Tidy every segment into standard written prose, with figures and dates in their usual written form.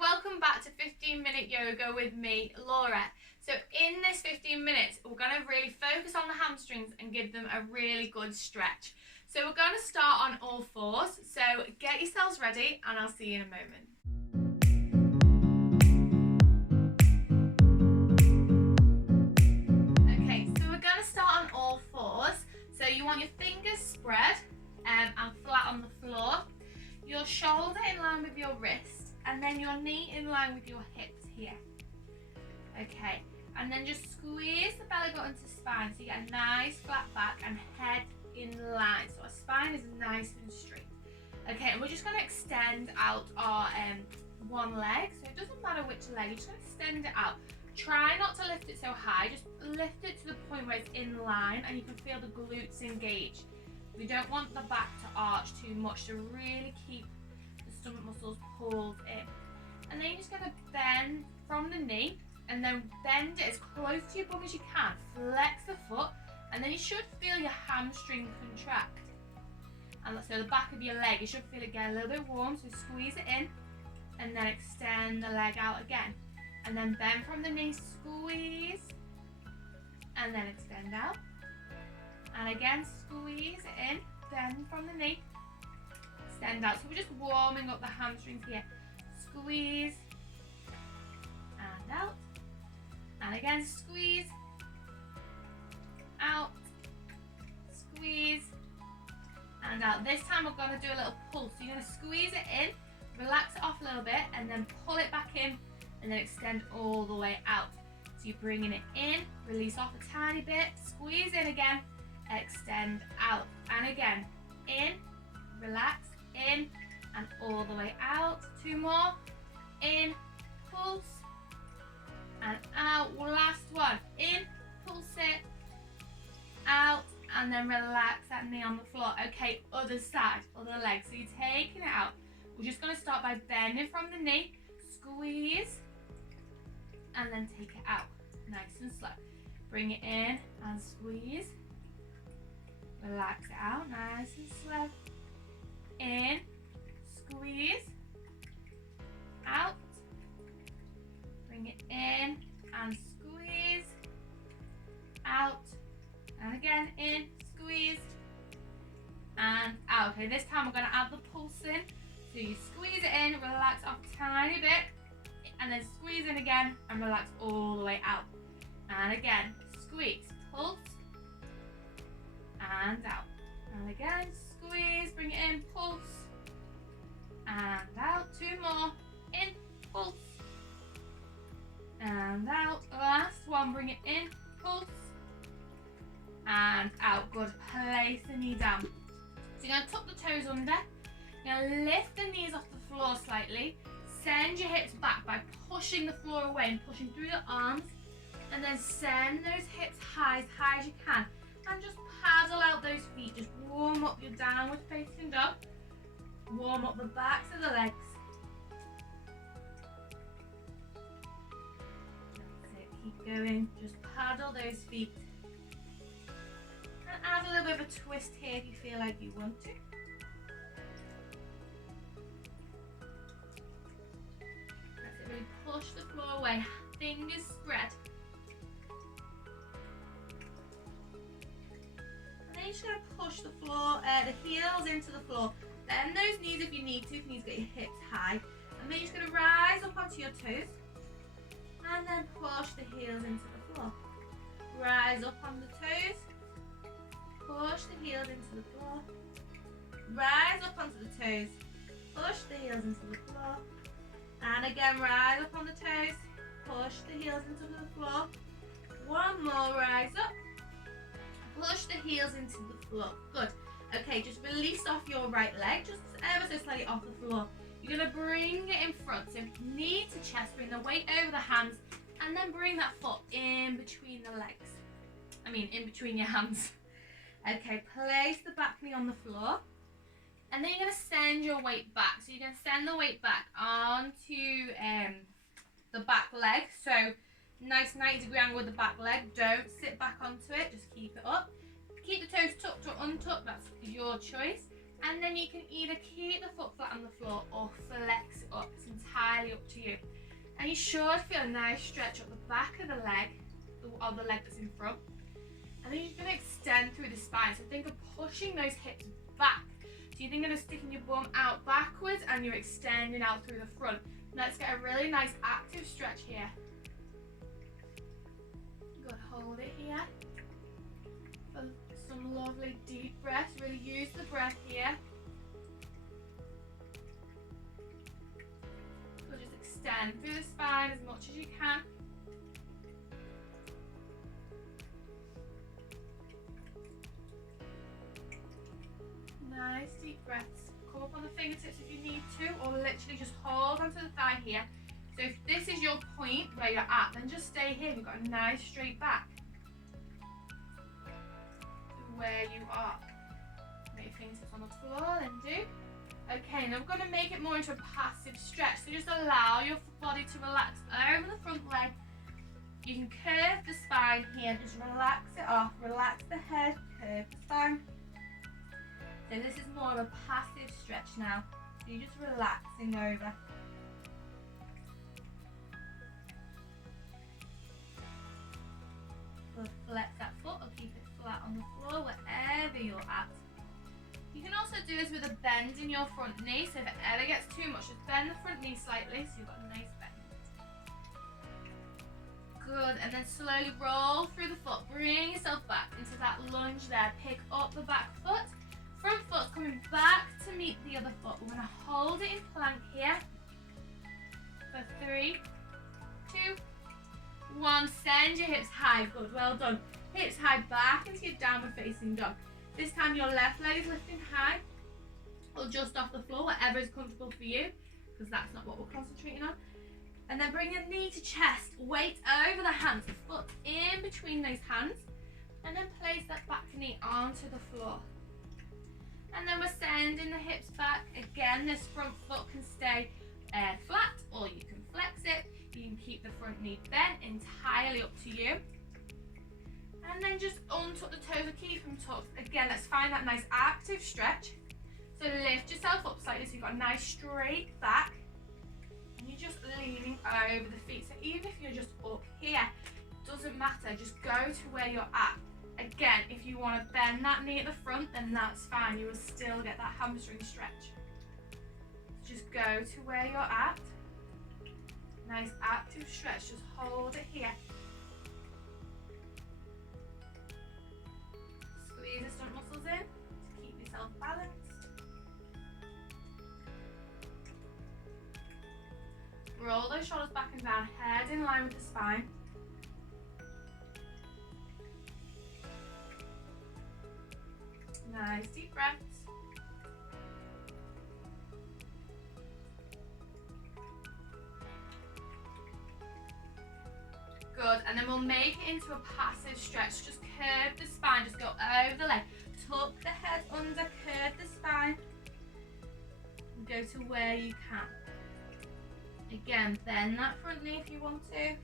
welcome back to 15-minute yoga with me, Laura. So in this 15 minutes, we're going to really focus on the hamstrings and give them a really good stretch. So we're going to start on all fours. So get yourselves ready and I'll see you in a moment. Okay, so we're going to start on all fours. So you want your fingers spread and flat on the floor. Your shoulder in line with your wrist, and then your knee in line with your hips here. Okay, and then just squeeze the belly button to spine so you get a nice flat back and head in line. So our spine is nice and straight. Okay, and we're just going to extend out our one leg. So it doesn't matter which leg, you're just going to extend it out. Try not to lift it so high, just lift it to the point where it's in line and you can feel the glutes engage. We don't want the back to arch too much to really keep the stomach muscles pulled in. And then you're just going to bend from the knee and then bend it as close to your bum as you can. Flex the foot and then you should feel your hamstring contract. And so the back of your leg, you should feel it get a little bit warm, so squeeze it in and then extend the leg out again. And then bend from the knee, squeeze and then extend out. And again, squeeze it in, bend from the knee, extend out. So we're just warming up the hamstrings here. Squeeze, and out. And again, squeeze, out, squeeze, and out. This time we're going to do a little pull. So you're going to squeeze it in, relax it off a little bit, and then pull it back in, and then extend all the way out. So you're bringing it in, release off a tiny bit, squeeze in again, extend out, and again, in, relax, in, and all the way out. Two more, in, pulse, and out. Last one, in, pulse it, out, and then relax that knee on the floor. Okay, other side, other leg. So you're taking it out. We're just going to start by bending from the knee, squeeze, and then take it out, nice and slow. Bring it in and squeeze. Relax it out, nice and slow. In, squeeze, out. Bring it in and squeeze, out. And again, in, squeeze, and out. Okay, this time we're going to add the pulse in. So you squeeze it in, relax off a tiny bit, and then squeeze in again and relax all the way out. And again, squeeze, pulse, and out. And again, squeeze, bring it in, pulse, and out. Two more, in, pulse, and out. Last one, bring it in, pulse, and out. Good. Place the knee down. So you're going to tuck the toes under. You're going to lift the knees off the floor slightly. Send your hips back by pushing the floor away and pushing through the arms. And then send those hips high as you can. And just paddle out those feet. Just warm up your downward facing dog. Warm up the backs of the legs. That's it. Keep going. Just paddle those feet. And add a little bit of a twist here if you feel like you want to. That's it. Really push the floor away. Fingers spread. You're just going to push the floor, the heels into the floor. Bend those knees if you need to get your hips high. And then you're just going to rise up onto your toes. And then push the heels into the floor. Rise up on the toes. Push the heels into the floor. Rise up onto the toes. Push the heels into the floor. And again, rise up on the toes. Push the heels into the floor. One more, rise up. Push the heels into the floor. Good. Okay, just release off your right leg, just ever so slightly off the floor. You're going to bring it in front, so knee to chest, bring the weight over the hands, and then bring that foot in between the legs. In between your hands. Okay, place the back knee on the floor, and then you're going to send your weight back. So you're going to send the weight back onto the back leg. So nice 90-degree angle with the back leg. Don't sit back onto it, just keep it up. Keep the toes tucked or untucked, that's your choice. And then you can either keep the foot flat on the floor or flex it up. It's entirely up to you. And you should feel a nice stretch up the back of the leg, of the leg that's in front. And then you're going to extend through the spine. So think of pushing those hips back. So you're thinking of sticking your bum out backwards and you're extending out through the front. Let's get a really nice active stretch here. Good, hold it here. For some lovely deep breaths. Really use the breath here. So just extend through the spine as much as you can. Nice deep breaths. Come up on the fingertips if you need to, or literally just hold onto the thigh here. So if this is your point where you're at, then just stay here. You've got a nice straight back to where you are. Make your fingertips on the floor, then do. Okay, now we're going to make it more into a passive stretch. So just allow your body to relax over the front leg. You can curve the spine here. Just relax it off. Relax the head, curve the spine. So this is more of a passive stretch now. So you're just relaxing over. Good, flex that foot or keep it flat on the floor wherever you're at. You can also do this with a bend in your front knee. So if it ever gets too much, just bend the front knee slightly so you've got a nice bend. Good, and then slowly roll through the foot. Bring yourself back into that lunge there. Pick up the back foot. Front foot's coming back to meet the other foot. We're going to hold it in plank here for 3, 2, 1. Send your hips high. Good, well done. Hips high back into your downward facing dog. This time your left leg is lifting high or just off the floor, whatever is comfortable for you, because that's not what we're concentrating on. And then bring your knee to chest, weight over the hands, the foot in between those hands, and then place that back knee onto the floor. And then we're sending the hips back. Again, this front foot can stay flat or you can flex it. You can keep the front knee bent, entirely up to you. And then just untuck the toes or keep them tucked. Again, let's find that nice active stretch. So lift yourself up slightly so you've got a nice straight back. And you're just leaning over the feet. So even if you're just up here, doesn't matter, just go to where you're at. Again, if you want to bend that knee at the front, then that's fine. You will still get that hamstring stretch. Just go to where you're at. Nice active stretch. Just hold it here. Squeeze the stomach muscles in to keep yourself balanced. Roll those shoulders back and down, head in line with the spine. Nice deep breaths. Good, and then we'll make it into a passive stretch. Just curve the spine, just go over the leg. Tuck the head under, curve the spine. And go to where you can. Again, bend that front knee if you want to.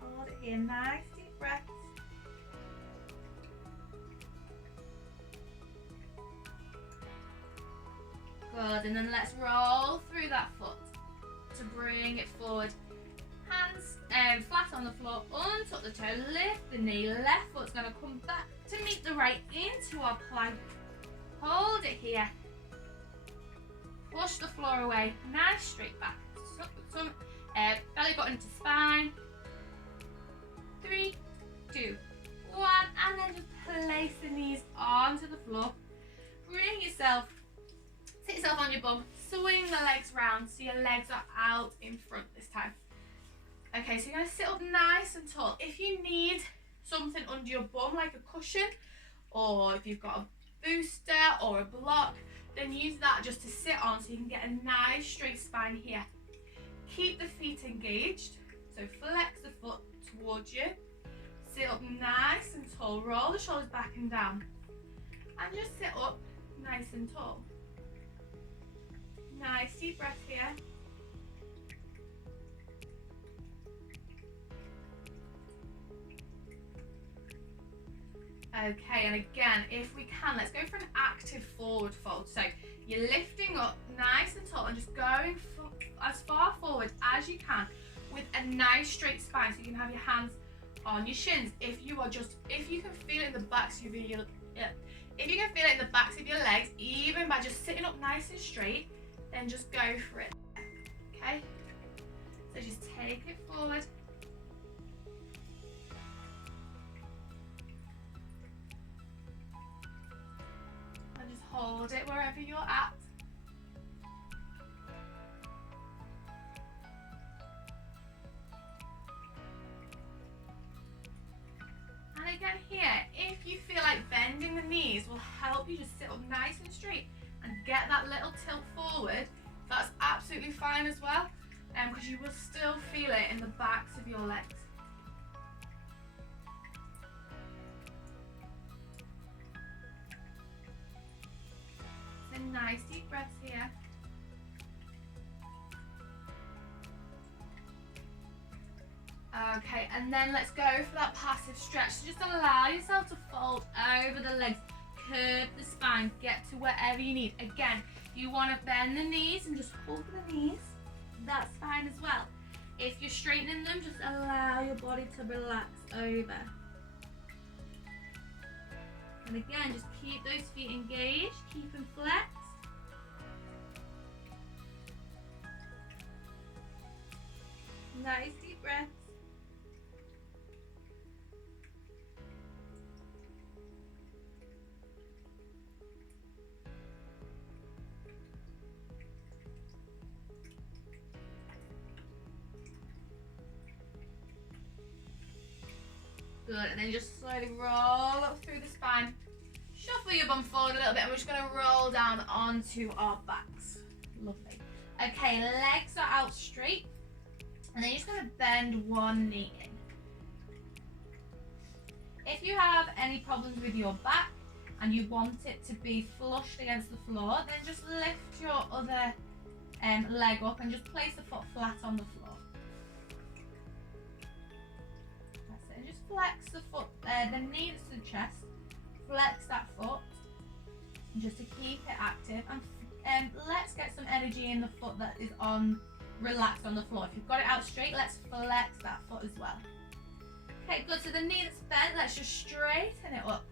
Hold it here, nice deep breaths. Good, and then let's roll through that foot to bring it forward. Hands flat on the floor, untuck the toe, lift the knee, left foot's going to come back to meet the right into our plank. Hold it here. Push the floor away, nice straight back. Some belly button into spine. 3, 2, 1, and then just place the knees onto the floor. Bring yourself, sit yourself on your bum, swing the legs round so your legs are out in front this time. Okay, so you're going to sit up nice and tall. If you need something under your bum like a cushion, or if you've got a booster or a block, then use that just to sit on so you can get a nice straight spine here. Keep the feet engaged, so flex the foot towards you. Sit up nice and tall, roll the shoulders back and down, and just sit up nice and tall. Nice deep breath here. Okay, and again, if we can, let's go for an active forward fold. So you're lifting up nice and tall and just going as far forward as you can with a nice straight spine, so you can have your hands on your shins. If you can feel it in the backs of your legs, even by just sitting up nice and straight, then just go for it. Okay, so just take it forward. And just hold it wherever you're at. And again here, if you feel like bending the knees will help you just sit up nice and straight and get that little tilt forward, that's absolutely fine as well, because you will still feel it in the backs of your legs. So nice deep breaths here. Okay, and then let's go for that passive stretch. So just allow yourself to fold over the legs, curve the spine, get to wherever you need. Again, you want to bend the knees and just hold the knees. That's fine as well. If you're straightening them, just allow your body to relax over. And again, just keep those feet engaged, keep them flexed. Nice deep breaths. Good, and then just slowly roll up through the spine. Shuffle your bum forward a little bit, and we're just going to roll down onto our backs. Lovely. Okay, legs are out straight, and then you're just going to bend one knee in. If you have any problems with your back and you want it to be flushed against the floor, then just lift your other leg up and just place the foot flat on the floor. Flex the foot, the knee that's to the chest, flex that foot, just to keep it active, and let's get some energy in the foot that is relaxed on the floor. If you've got it out straight, let's flex that foot as well. Okay, good, so the knee that's bent, let's just straighten it up.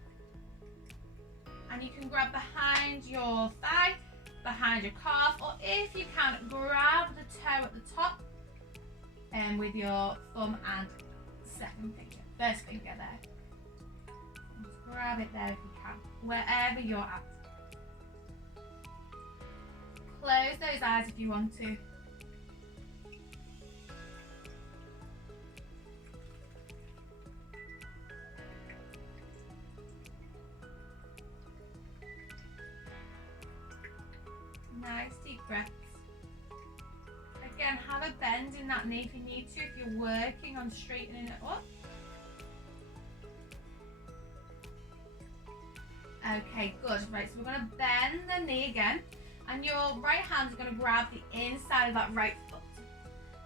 And you can grab behind your thigh, behind your calf, or if you can, grab the toe at the top with your thumb and first finger there. Just grab it there if you can, wherever you're at. Close those eyes if you want to. Nice deep breaths. Again, have a bend in that knee if you need to, if you're working on straightening it up. Okay, good. Right, so we're going to bend the knee again, and your right hand is going to grab the inside of that right foot.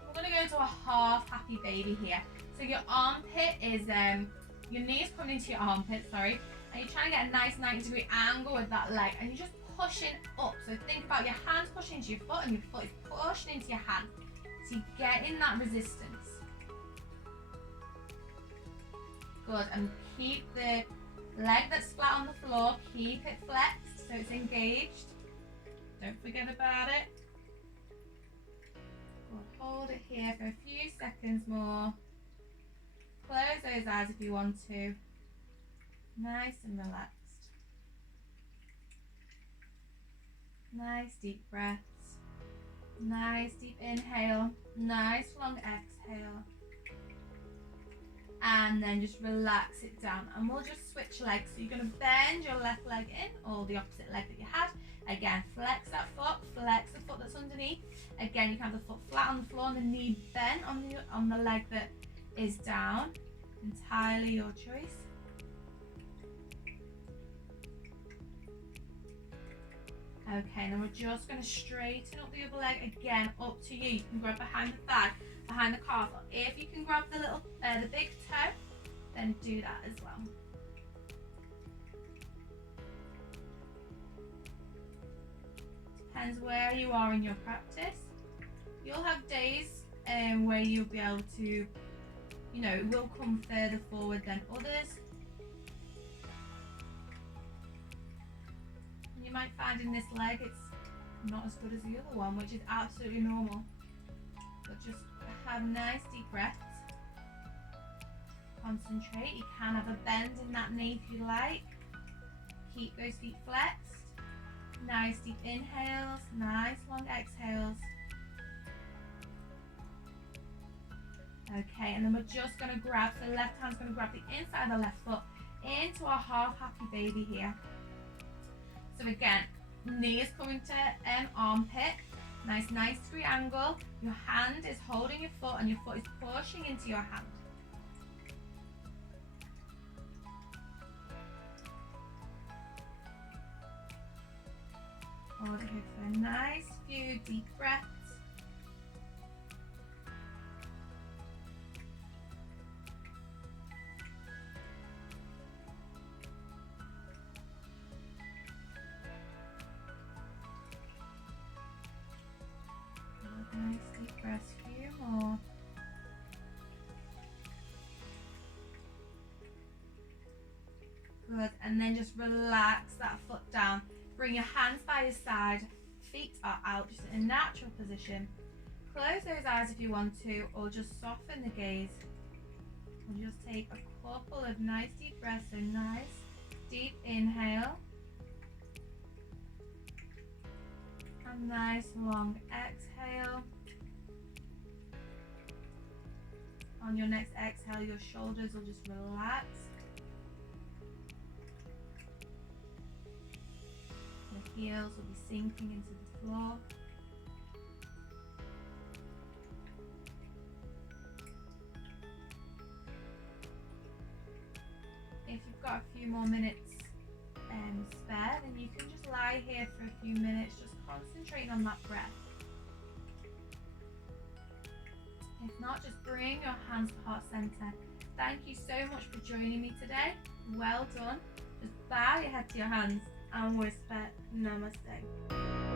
We're going to go into a half happy baby here. So your armpit is, your knee is coming into your armpit, sorry, and you're trying to get a nice 90-degree angle with that leg, and you're just pushing up. So think about your hand pushing into your foot, and your foot is pushing into your hand. So you're getting that resistance. Good, and keep the leg that's flat on the floor, keep it flexed so it's engaged. Don't forget about it. Good. Hold it here for a few seconds more. Close those eyes if you want to. Nice and relaxed. Nice deep breaths. Nice deep inhale. Nice long exhale. And then just relax it down, and we'll just switch legs. So you're going to bend your left leg in, or the opposite leg that you had. Again, flex that foot, flex the foot that's underneath. Again, you can have the foot flat on the floor and the knee bent on the leg that is down. Entirely your choice. Okay, and then we're just going to straighten up the other leg again, up to you. You can grab behind the thigh, behind the calf. If you can grab the big toe, then do that as well. depends where you are in your practice. You'll have days where you'll be able to, it will come further forward than others. And you might find in this leg it's not as good as the other one, which is absolutely normal. But just have nice deep breaths. Concentrate. You can have a bend in that knee if you like. Keep those feet flexed. Nice deep inhales, nice long exhales. Okay, and then we're just going to grab, so the left hand's going to grab the inside of the left foot into our half happy baby here. So again, knee is coming to armpit. Nice 90-degree angle. Your hand is holding your foot and your foot is pushing into your hand. Hold it here for a nice few deep breaths. Nice deep breaths, few more. Good, and then just relax that foot down. Bring your hands by your side, feet are out, just in a natural position. Close those eyes if you want to, or just soften the gaze. And just take a couple of nice deep breaths, so nice deep inhale. And nice long exhale. On your next exhale, your shoulders will just relax. Heels will be sinking into the floor. If you've got a few more minutes spare, then you can just lie here for a few minutes, just concentrating on that breath. If not, just bring your hands to heart center. Thank you so much for joining me today. Well done. Just bow your head to your hands and whisper namaste.